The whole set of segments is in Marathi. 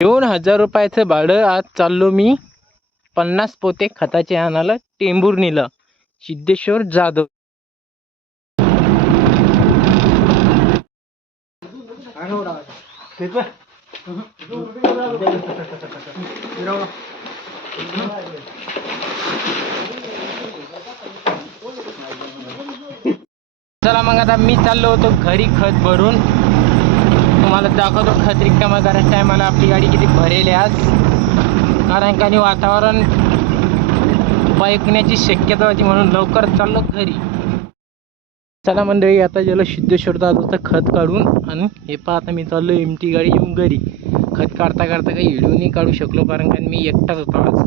दोन हजार रुपयाचं भाडं आज चाललो मी पन्नास पोते खताचे आणायला टेंभुर्णीला सिद्धेश्वर जाधव. चला मग आता मी चाललो होतो घरी खत भरून. तुम्हाला दाखवतो खत रिकामा करायच्या टायमाला आपली गाडी किती भरेल आहे आज. कारण का वातावरण बायकण्याची शक्यता होती म्हणून लवकर चाललो घरी. चला मंडळी आता ज्याला सिद्धेश्वर दादाचं खत काढून आणि हे पहा आता मी चाललो एम टी गाडी येऊन घरी. खत काढता काढता काही व्हिडिओ नाही काढू शकलो कारण का मी एकटाच होतो आज.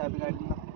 हं.